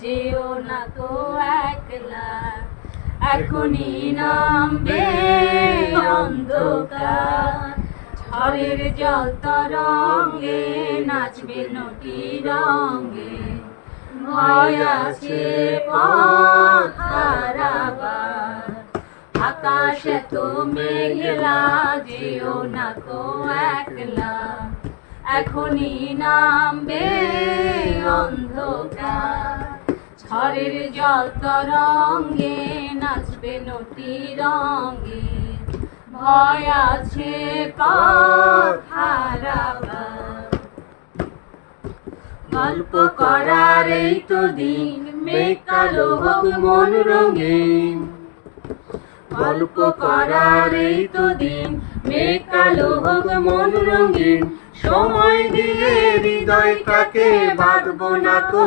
যেও না তো একলা, এখনই নামবে অন্ধকার। ঝড়ের জল তরঙ্গে নাচবে নটি রঙে, ভয় আছে পথ হারাবার। আকাশ এত মেঘলা, যেও না তো একলা, এখনই নামবে অন্ধকার। ঝড়ের জল তরঙ্গে নাচবে নটি রঙে, ভয় আছে পথ হারাবার। গল্প করার এই তো দিন, মেঘ কালো হোক মন রঙিন। গল্প করার এই তো দিন, মেঘ কালো হোক মন রঙিন। সময় দিয়ে হৃদয়টাকে বাঁধবো না তো